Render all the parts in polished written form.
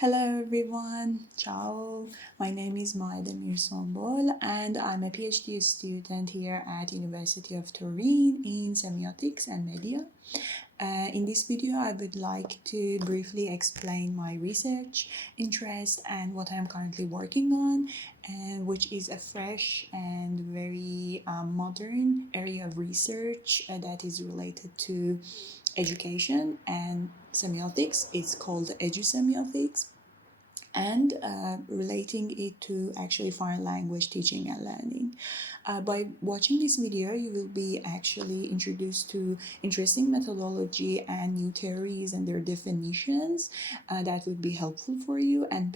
Hello everyone, ciao. My name is Maede MIRSONBOL and I'm a PhD student here at University of Turin in Semiotics and Media. In this video, I would like to briefly explain my research interest and what I'm currently working on, which is a fresh and very modern area of research that is related to education and semiotics. It's called edusemiotics, and relating it to actually foreign language teaching and learning. By watching this video, you will be actually introduced to interesting methodology and new theories and their definitions that would be helpful for you, and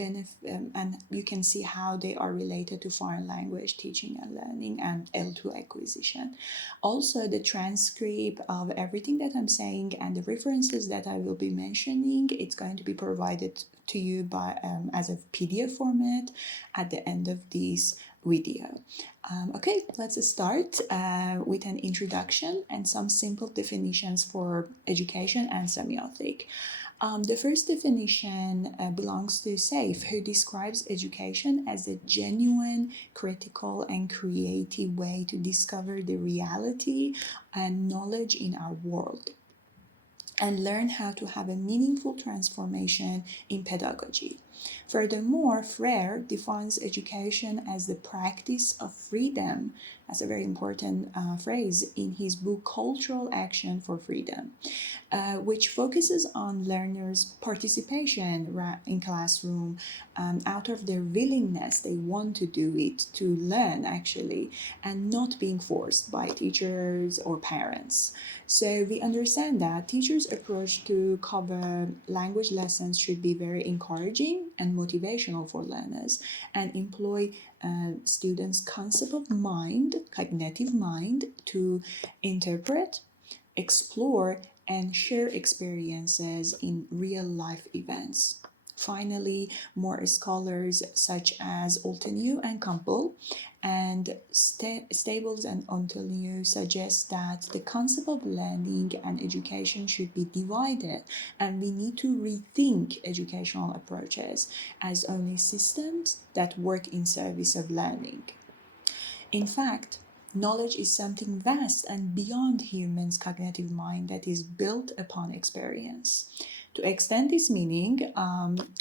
and you can see how they are related to foreign language teaching and learning and L2 acquisition. Also, the transcript of everything that I'm saying and the references that I will be mentioning, it's going to be provided to you by as a PDF format at the end of this video. Okay, let's start with an introduction and some simple definitions for education and semiotic. The first definition belongs to Saif, who describes education as a genuine, critical, and creative way to discover the reality and knowledge in our world, and learn how to have a meaningful transformation in pedagogy. Furthermore, Freire defines education as the practice of freedom. That's a very important phrase in his book Cultural Action for Freedom, which focuses on learners' participation in classroom out of their willingness. They want to do it, to learn actually, and not being forced by teachers or parents. So we understand that teachers' approach to cover language lessons should be very encouraging and motivational for learners, and employ students' concept of mind, cognitive mind, to interpret, explore, and share experiences in real life events. Finally, more scholars such as Olteniu and Campbell and Stables and Olteniu suggest that the concept of learning and education should be divided, and we need to rethink educational approaches as only systems that work in service of learning. In fact, knowledge is something vast and beyond humans' cognitive mind that is built upon experience. To extend this meaning,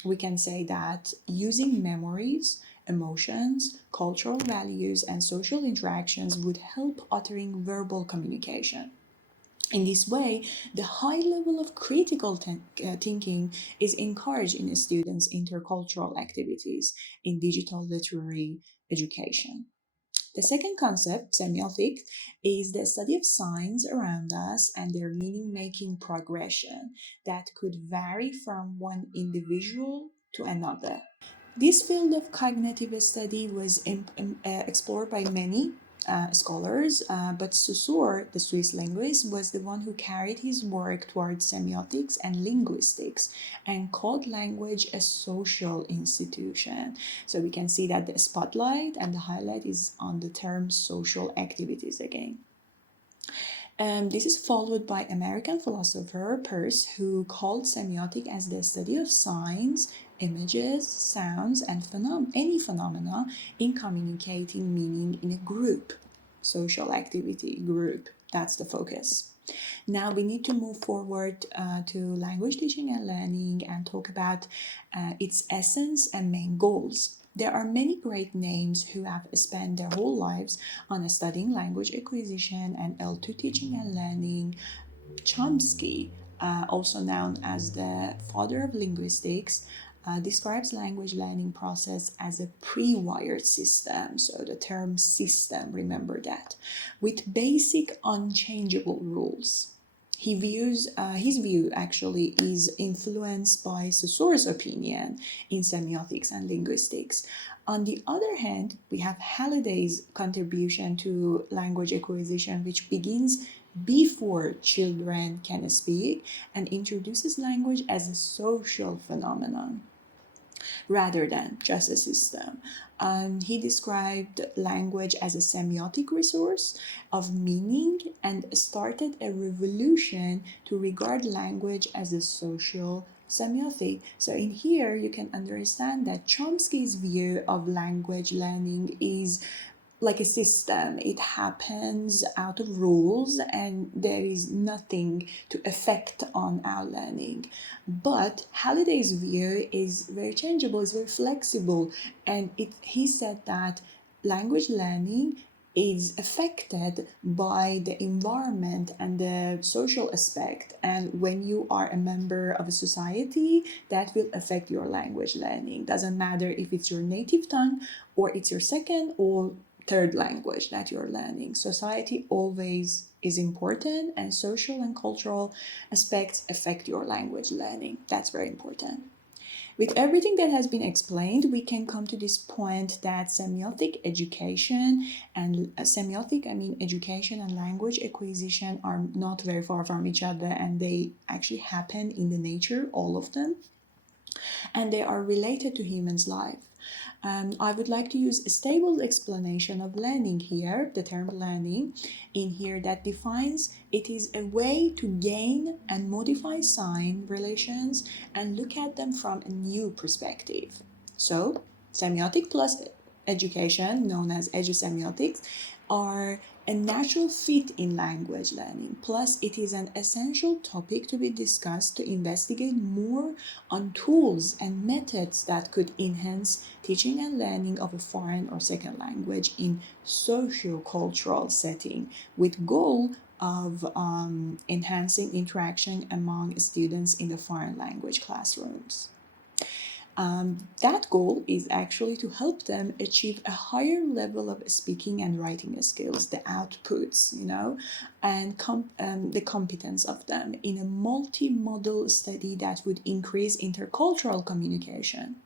we can say that using memories, emotions, cultural values, and social interactions would help uttering verbal communication. In this way, the high level of critical thinking is encouraged in students' intercultural activities in digital literary education. The second concept, semiotics, is the study of signs around us and their meaning-making progression that could vary from one individual to another. This field of cognitive study was explored by many scholars, but Saussure, the Swiss linguist, was the one who carried his work towards semiotics and linguistics and called language a social institution. So we can see that the spotlight and the highlight is on the term social activities again. This is followed by American philosopher Peirce, who called semiotic as the study of signs, images, sounds, and any phenomena in communicating meaning in a group. Social activity, group, that's the focus. Now we need to move forward to language teaching and learning and talk about its essence and main goals. There are many great names who have spent their whole lives on studying language acquisition and L2 teaching and learning. Chomsky, also known as the father of linguistics, describes language learning process as a pre-wired system. So the term system, remember that, with basic unchangeable rules. His view actually is influenced by Saussure's opinion in semiotics and linguistics. On the other hand, we have Halliday's contribution to language acquisition, which begins before children can speak and introduces language as a social phenomenon rather than just a system. He described language as a semiotic resource of meaning and started a revolution to regard language as a social semiotic. So in here, you can understand that Chomsky's view of language learning is like a system. It happens out of rules and there is nothing to affect on our learning. But Halliday's view is very changeable, it's very flexible, and he said that language learning is affected by the environment and the social aspect, and when you are a member of a society, that will affect your language learning. Doesn't matter if it's your native tongue or it's your second or third language that you're learning. Society always is important, and social and cultural aspects affect your language learning. That's very important. With everything that has been explained, we can come to this point that semiotic education and education and language acquisition are not very far from each other, and they actually happen in the nature, all of them, and they are related to humans' life. I would like to use a stable explanation of learning here, the term learning in here, that defines it is a way to gain and modify sign relations and look at them from a new perspective. So, semiotic plus education, known as edusemiotics, are a natural fit in language learning. Plus, it is an essential topic to be discussed to investigate more on tools and methods that could enhance teaching and learning of a foreign or second language in socio-cultural setting, with goal of enhancing interaction among students in the foreign language classrooms. That goal is actually to help them achieve a higher level of speaking and writing skills, the outputs, and the competence of them in a multimodal study that would increase intercultural communication.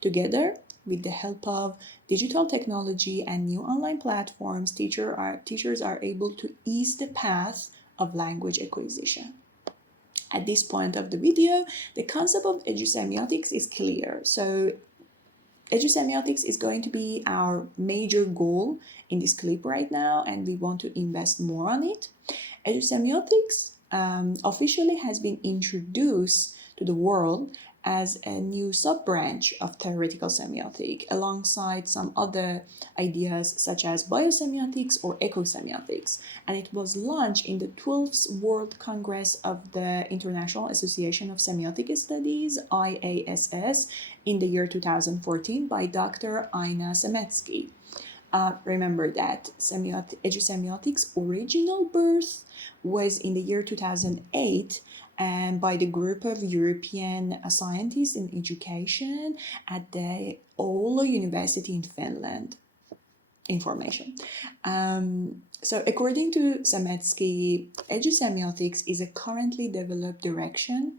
Together, with the help of digital technology and new online platforms, teachers are able to ease the path of language acquisition. At this point of the video, the concept of edusemiotics is clear. So edusemiotics is going to be our major goal in this clip right now, and we want to invest more on it. Edusemiotics officially has been introduced to the world as a new sub-branch of theoretical semiotic, alongside some other ideas such as biosemiotics or ecosemiotics, and it was launched in the 12th World Congress of the International Association of Semiotic Studies, IASS, in the year 2014 by Dr. Ina Semetsky. Remember that edusemiotics' original birth was in the year 2008 and by the group of European scientists in education at the Oulu University in Finland. Information. So according to Semetsky, edusemiotics is a currently developed direction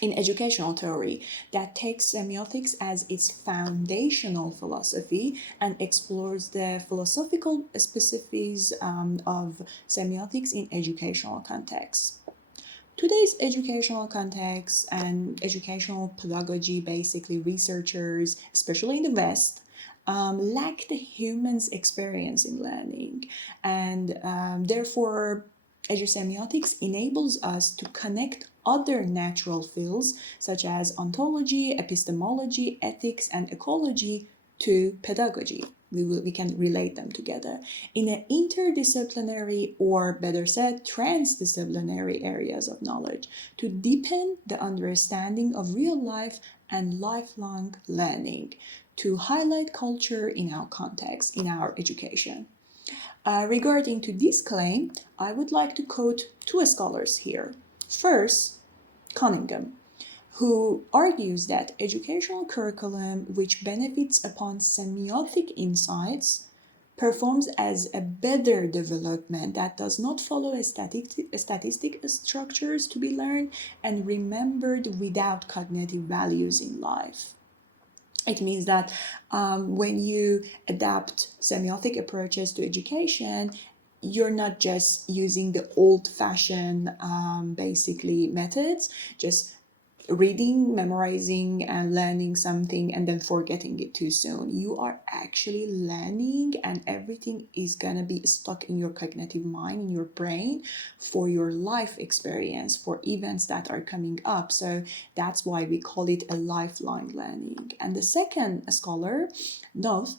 in educational theory that takes semiotics as its foundational philosophy and explores the philosophical specifics of semiotics in educational contexts. Today's educational context and educational pedagogy, basically researchers, especially in the West, lack the human's experience in learning, and therefore edusemiotics enables us to connect other natural fields such as ontology, epistemology, ethics, and ecology to pedagogy. We can relate them together in an interdisciplinary, or better said, transdisciplinary areas of knowledge to deepen the understanding of real life and lifelong learning, to highlight culture in our context, in our education. Regarding to this claim, I would like to quote two scholars here. First, Cunningham, who argues that educational curriculum which benefits upon semiotic insights performs as a better development that does not follow a statistic structures to be learned and remembered without cognitive values in life. It means that when you adapt semiotic approaches to education, you're not just using the old-fashioned basically methods, just reading, memorizing, and learning something and then forgetting it too soon. You are actually learning, and everything is gonna be stuck in your cognitive mind, in your brain, for your life experience, for events that are coming up. So that's why we call it a lifelong learning. And the second scholar, North,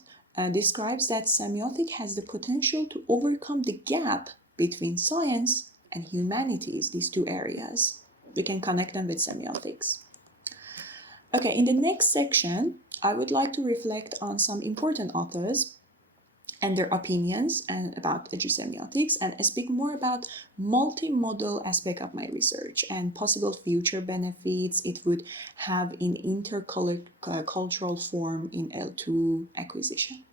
describes that semiotic has the potential to overcome the gap between science and humanities, these two areas. We can connect them with semiotics. Okay, in the next section, I would like to reflect on some important authors and their opinions and about edusemiotics, and speak more about multimodal aspect of my research and possible future benefits it would have in intercultural form in L2 acquisition.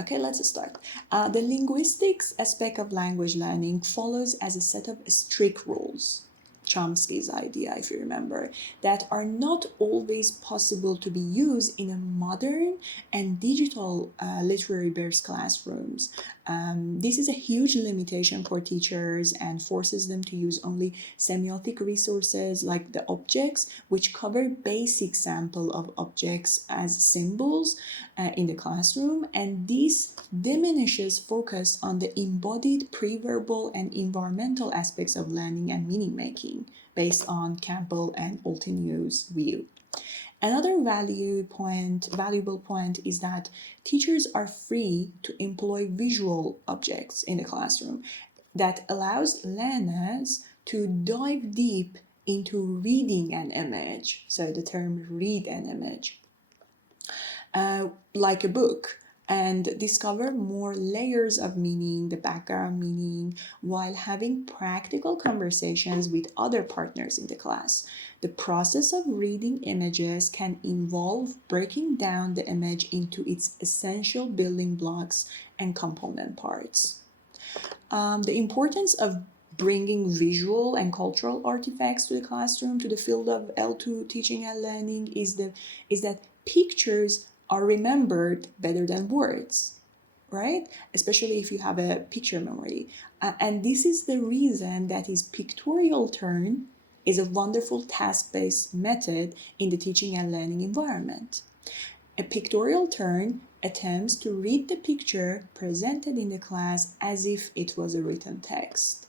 Okay, let's start. The linguistics aspect of language learning follows as a set of strict rules, Chomsky's idea, if you remember, that are not always possible to be used in a modern and digital literary-based classrooms. This is a huge limitation for teachers and forces them to use only semiotic resources like the objects, which cover basic sample of objects as symbols in the classroom, and this diminishes focus on the embodied pre-verbal and environmental aspects of learning and meaning making based on Campbell and Altinew's view. Another valuable point is that teachers are free to employ visual objects in the classroom that allows learners to dive deep into reading an image. So the term read an image. Like a book, and discover more layers of meaning, the background meaning, while having practical conversations with other partners in the class. The process of reading images can involve breaking down the image into its essential building blocks and component parts. The importance of bringing visual and cultural artifacts to the classroom, to the field of L2 teaching and learning, is that pictures are remembered better than words, right? Especially if you have a picture memory. And this is the reason that is pictorial turn is a wonderful task-based method in the teaching and learning environment. A pictorial turn attempts to read the picture presented in the class as if it was a written text.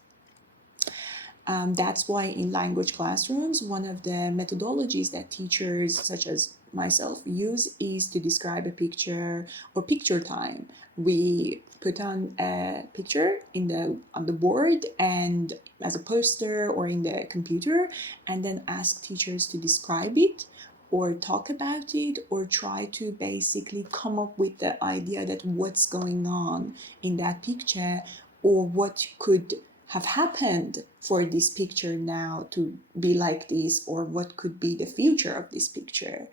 That's why in language classrooms, one of the methodologies that teachers such as myself use is to describe a picture or picture time. We put on a picture on the board and as a poster or in the computer, and then ask teachers to describe it or talk about it or try to basically come up with the idea that what's going on in that picture or what could have happened for this picture now to be like this, or what could be the future of this picture,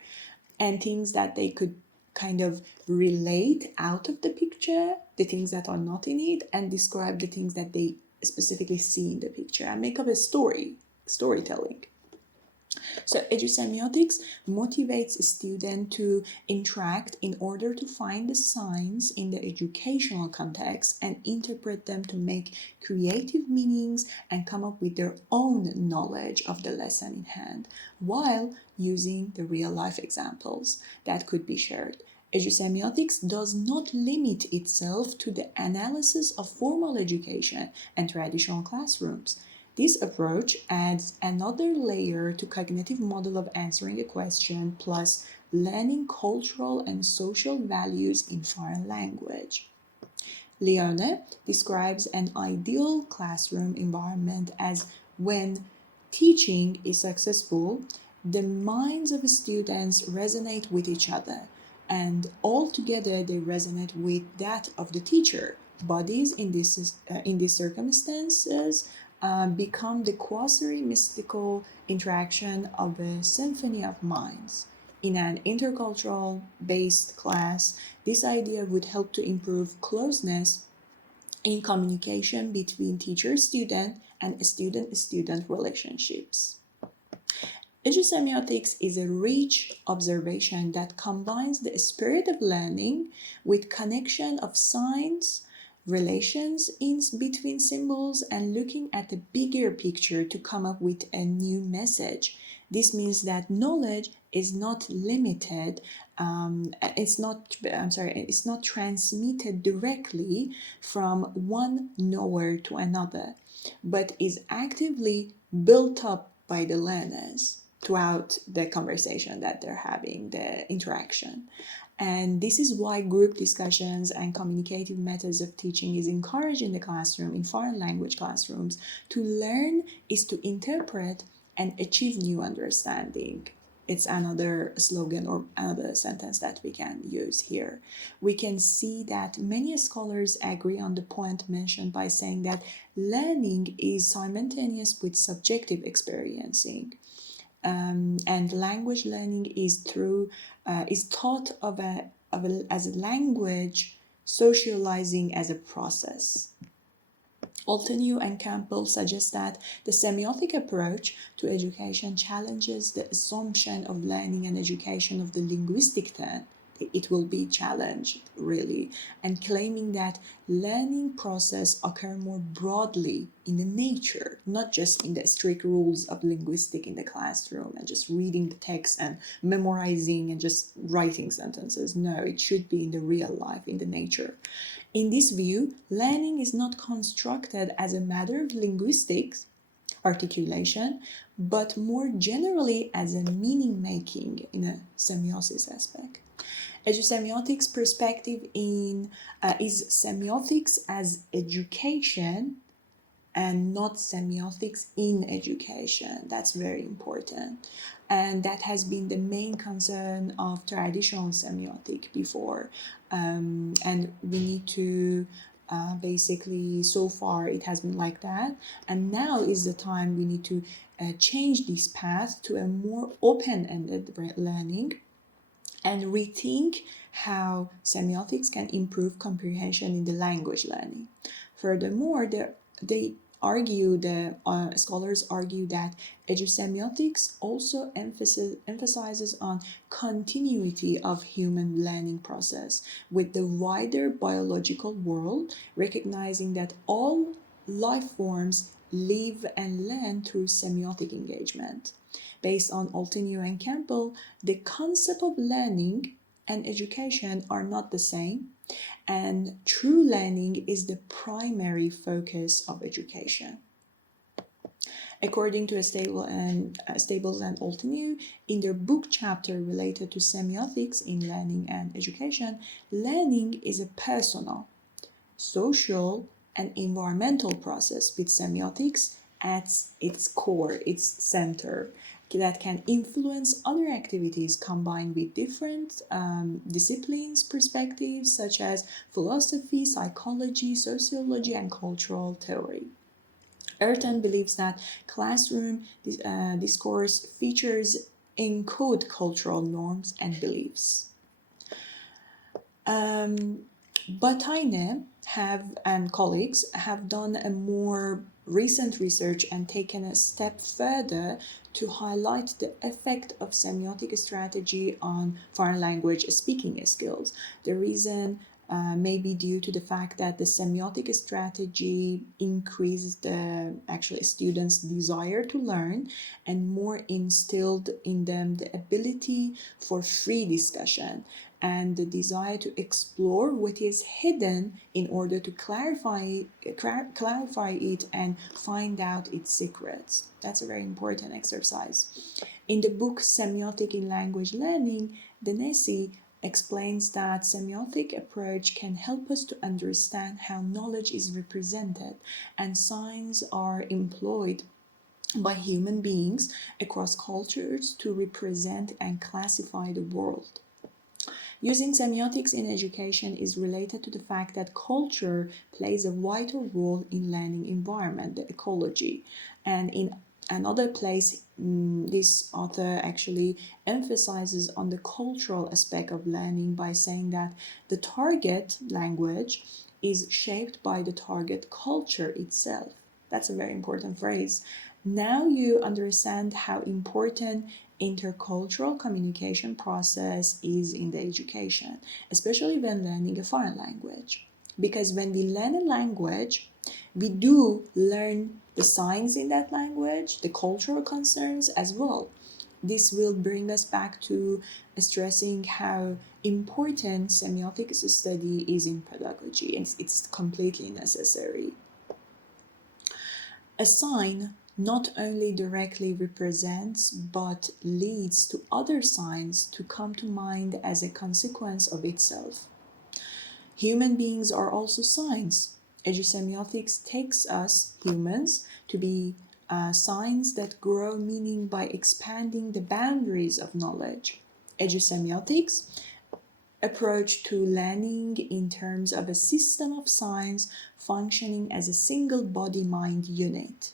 and things that they could kind of relate out of the picture, the things that are not in it, and describe the things that they specifically see in the picture and make up a storytelling. So edusemiotics motivates a student to interact in order to find the signs in the educational context and interpret them to make creative meanings and come up with their own knowledge of the lesson in hand, while using the real-life examples that could be shared. Edusemiotics does not limit itself to the analysis of formal education and traditional classrooms. This approach adds another layer to cognitive model of answering a question, plus learning cultural and social values in foreign language. LEONE describes an ideal classroom environment as when teaching is successful, the minds of students resonate with each other, and all together they resonate with that of the teacher. Bodies in these circumstances become the quasi-mystical interaction of a symphony of minds. In an intercultural based class, this idea would help to improve closeness in communication between teacher-student and student-student relationships. Edusemiotics is a rich observation that combines the spirit of learning with connection of signs, relations in between symbols, and looking at the bigger picture to come up with a new message. This means that knowledge is not limited, it's not transmitted directly from one knower to another, but is actively built up by the learners throughout the conversation that they're having, the interaction. And this is why group discussions and communicative methods of teaching is encouraged in the classroom, in foreign language classrooms. To learn is to interpret and achieve new understanding. It's another slogan or another sentence that we can use here. We can see that many scholars agree on the point mentioned by saying that learning is simultaneous with subjective experiencing. And language learning is thought as a language, socializing as a process. Altenew and Campbell suggest that the semiotic approach to education challenges the assumption of learning and education of the linguistic turn. It will be challenged, really, and claiming that learning process occur more broadly in the nature, not just in the strict rules of linguistic in the classroom and just reading the text and memorizing and just writing sentences. No, it should be in the real life, in the nature. In this view, learning is not constructed as a matter of linguistics, articulation, but more generally as a meaning making in a semiosis aspect. Edusemiotics perspective is semiotics as education and not semiotics in education. That's very important. And that has been the main concern of traditional semiotic before. And we need to basically, so far it has been like that. And now is the time we need to change this path to a more open-ended learning and rethink how semiotics can improve comprehension in the language learning. Furthermore, scholars argue that edusemiotics also emphasizes on continuity of human learning process with the wider biological world, recognizing that all life forms live and learn through semiotic engagement. Based on Altenew and Campbell, the concept of learning and education are not the same, and true learning is the primary focus of education. According to Stables and Altenew, in their book chapter related to semiotics in learning and education, learning is a personal, social, and environmental process with semiotics at its core, its center, that can influence other activities combined with different disciplines, perspectives such as philosophy, psychology, sociology, and cultural theory. Ayrton believes that classroom discourse features encode cultural norms and beliefs. Bataille and colleagues have done a more recent research and taken a step further to highlight the effect of semiotic strategy on foreign language speaking skills. The reason may be due to the fact that the semiotic strategy increased the students' desire to learn and more instilled in them the ability for free discussion and the desire to explore what is hidden in order to clarify it and find out its secrets. That's a very important exercise. In the book Semiotic in Language Learning, Denesi explains that semiotic approach can help us to understand how knowledge is represented and signs are employed by human beings across cultures to represent and classify the world. Using semiotics in education is related to the fact that culture plays a vital role in learning environment, the ecology. And in another place, this author actually emphasizes on the cultural aspect of learning by saying that the target language is shaped by the target culture itself. That's a very important phrase. Now you understand how important intercultural communication process is in the education, especially when learning a foreign language. Because when we learn a language, we do learn the signs in that language, the cultural concerns as well. this will bring us back to stressing how important semiotics study is in pedagogy, and it's completely necessary. A sign not only directly represents but leads to other signs to come to mind as a consequence of itself. Human beings are also signs. Edusemiotics takes us, humans, to be signs that grow meaning by expanding the boundaries of knowledge. Edusemiotics approach to learning in terms of a system of signs functioning as a single body-mind unit.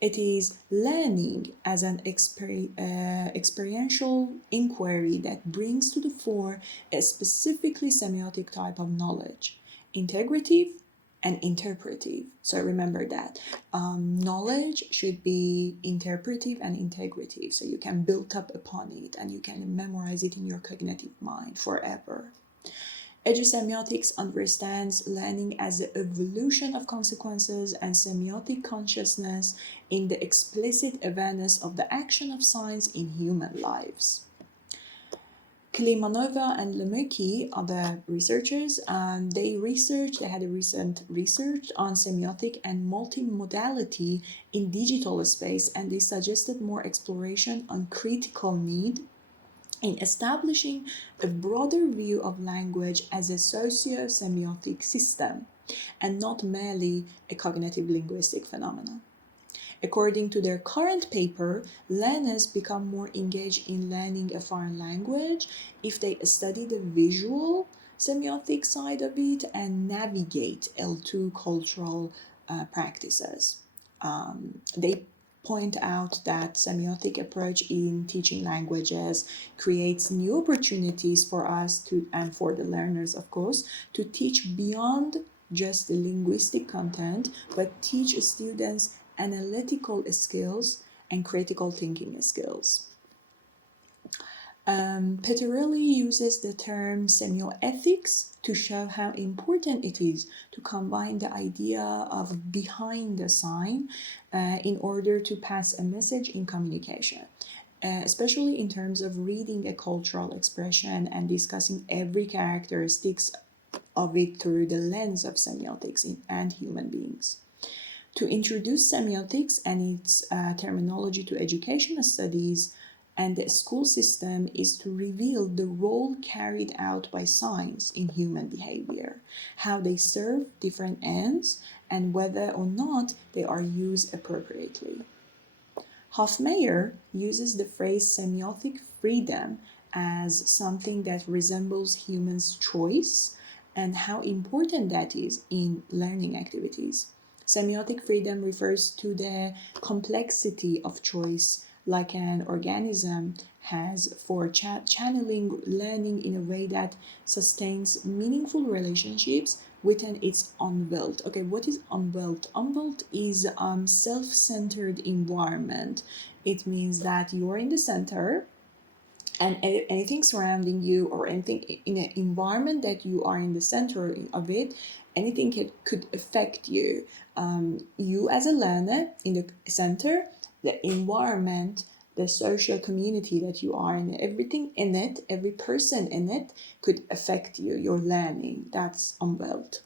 It is learning as an experiential inquiry that brings to the fore a specifically semiotic type of knowledge, integrative and interpretive. So remember that knowledge should be interpretive and integrative, so you can build up upon it and you can memorize it in your cognitive mind forever. Edusemiotics understands learning as the evolution of consequences and semiotic consciousness in the explicit awareness of the action of signs in human lives. Klimanova and Lemecki, other researchers, they had a recent research on semiotic and multimodality in digital space, and they suggested more exploration on critical need in establishing a broader view of language as a socio-semiotic system and not merely a cognitive linguistic phenomenon. According to their current paper, learners become more engaged in learning a foreign language if they study the visual semiotic side of it and navigate L2 cultural practices. They point out that semiotic approach in teaching languages creates new opportunities for us to, and for the learners of course, to teach beyond just the linguistic content, but teach students analytical skills and critical thinking skills. Peterelli uses the term semioethics to show how important it is to combine the idea of behind the sign in order to pass a message in communication, especially in terms of reading a cultural expression and discussing every characteristics of it through the lens of semiotics and human beings. To introduce semiotics and its terminology to educational studies and the school system is to reveal the role carried out by signs in human behavior, how they serve different ends, and whether or not they are used appropriately. Hofmeyr uses the phrase semiotic freedom as something that resembles humans' choice and how important that is in learning activities. Semiotic freedom refers to the complexity of choice like an organism has for channeling learning in a way that sustains meaningful relationships within its unwelt. Okay, what is unwelt? Unwelt is self-centered environment. It means that you are in the center and anything surrounding you or anything in an environment that you are in the center of it, anything could affect you. You as a learner in the center, the environment, the social community that you are in, everything in it, every person in it could affect you, your learning. That's unwelt.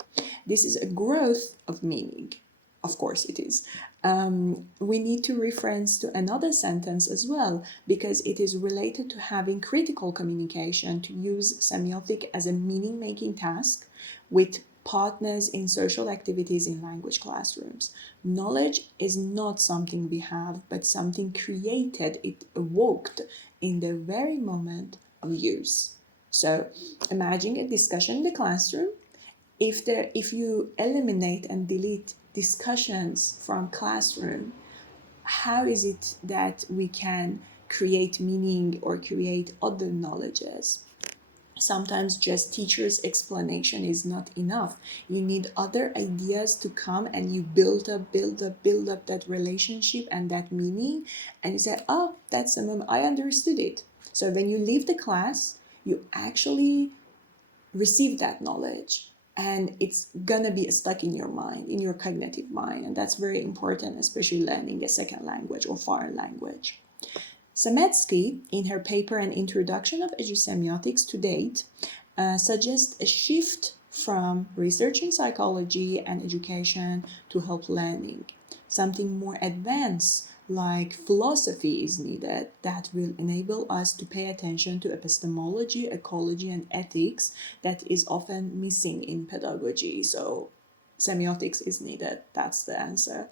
This is a growth of meaning. Of course it is. We need to reference to another sentence as well because it is related to having critical communication, to use semiotic as a meaning-making task with partners in social activities in language classrooms. Knowledge is not something we have, but something created, it evoked in the very moment of use. So imagine a discussion in the classroom. If you eliminate and delete discussions from classroom, how is it that we can create meaning or create other knowledges? Sometimes just teacher's explanation is not enough. You need other ideas to come and you build up that relationship and that meaning. And you say, oh, that's the moment I understood it. So when you leave the class, you actually receive that knowledge and it's gonna be stuck in your mind, in your cognitive mind. And that's very important, especially learning a second language or foreign language. Sametsky, in her paper An Introduction of Edusemiotics to Date, suggests a shift from researching psychology and education to help learning. Something more advanced like philosophy is needed that will enable us to pay attention to epistemology, ecology, and ethics that is often missing in pedagogy. So semiotics is needed. That's the answer.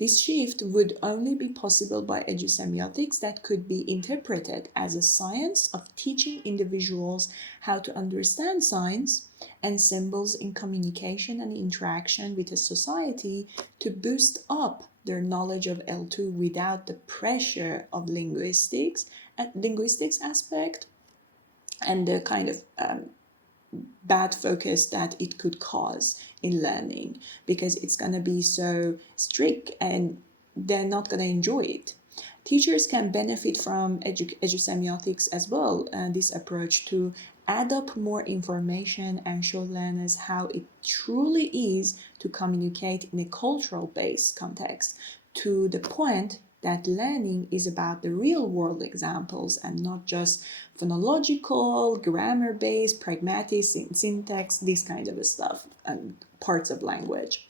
This shift would only be possible by edusemiotics that could be interpreted as a science of teaching individuals how to understand signs and symbols in communication and interaction with a society to boost up their knowledge of L2 without the pressure of linguistics aspect and the kind of bad focus that it could cause in learning, because it's going to be so strict and they're not going to enjoy it. Teachers can benefit from edusemiotics as well, this approach to add up more information and show learners how it truly is to communicate in a cultural-based context, to the point that learning is about the real-world examples and not just phonological, grammar-based, pragmatic, syntax, this kind of stuff, and parts of language.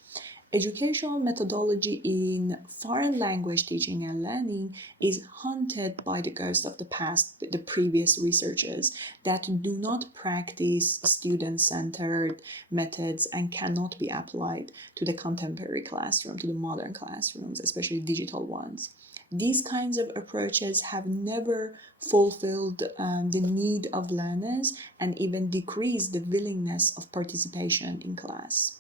Educational methodology in foreign language teaching and learning is haunted by the ghost of the past, the previous researchers that do not practice student-centered methods and cannot be applied to the contemporary classroom, to the modern classrooms, especially digital ones. These kinds of approaches have never fulfilled the need of learners and even decreased the willingness of participation in class.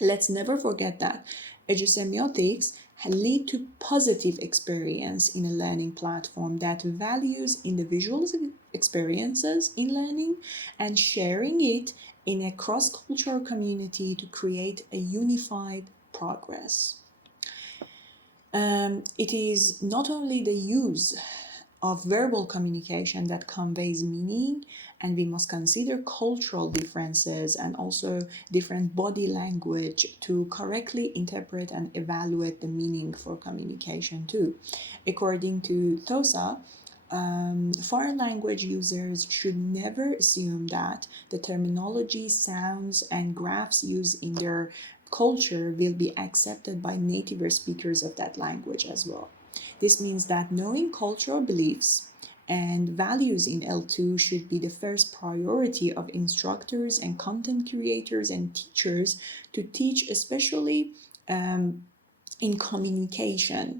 Let's never forget that edusemiotics lead to positive experience in a learning platform that values individuals' experiences in learning and sharing it in a cross-cultural community to create a unified progress. It is not only the use of verbal communication that conveys meaning, and we must consider cultural differences and also different body language to correctly interpret and evaluate the meaning for communication too. According to Thosa, foreign language users should never assume that the terminology, sounds, and graphs used in their culture will be accepted by native speakers of that language as well. This means that knowing cultural beliefs and values in L2 should be the first priority of instructors and content creators and teachers to teach, especially in communicative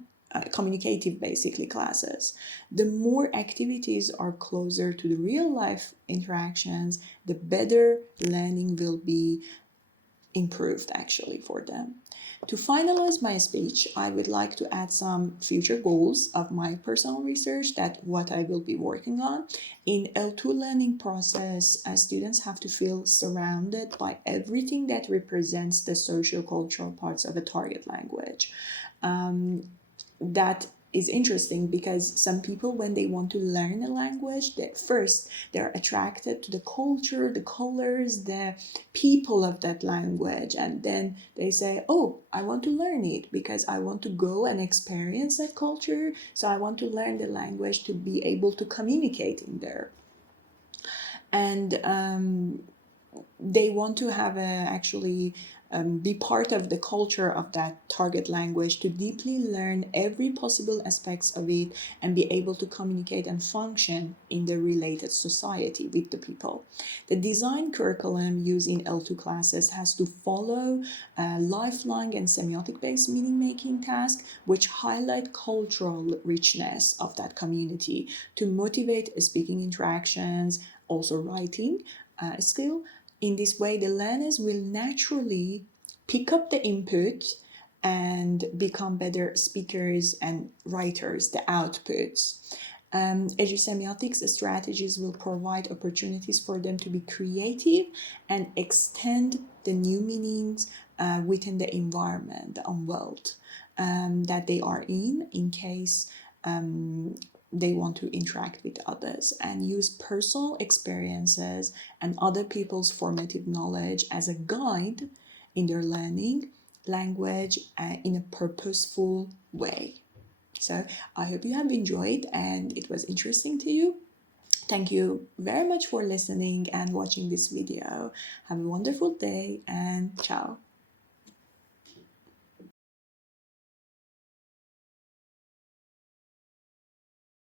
basically classes. The more activities are closer to the real life interactions, the better learning will be improved actually for them. To finalize my speech, I would like to add some future goals of my personal research, that what I will be working on. In L2 learning process, students have to feel surrounded by everything that represents the socio-cultural parts of a target language. That is interesting because some people, when they want to learn a language, they're attracted to the culture, the colors, the people of that language, and then they say, oh, I want to learn it because I want to go and experience that culture, so I want to learn the language to be able to communicate in there. And they want to have be part of the culture of that target language, to deeply learn every possible aspects of it and be able to communicate and function in the related society with the people. The design curriculum used in L2 classes has to follow a lifelong and semiotic-based meaning-making task, which highlight cultural richness of that community to motivate speaking interactions, also writing skill. In this way, the learners will naturally pick up the input and become better speakers and writers, the outputs. Edusemiotics strategies will provide opportunities for them to be creative and extend the new meanings within the environment, the world that they are in case they want to interact with others, and use personal experiences and other people's formative knowledge as a guide in their learning language in a purposeful way. So I hope you have enjoyed and it was interesting to you. Thank you very much for listening and watching this video. Have a wonderful day and ciao.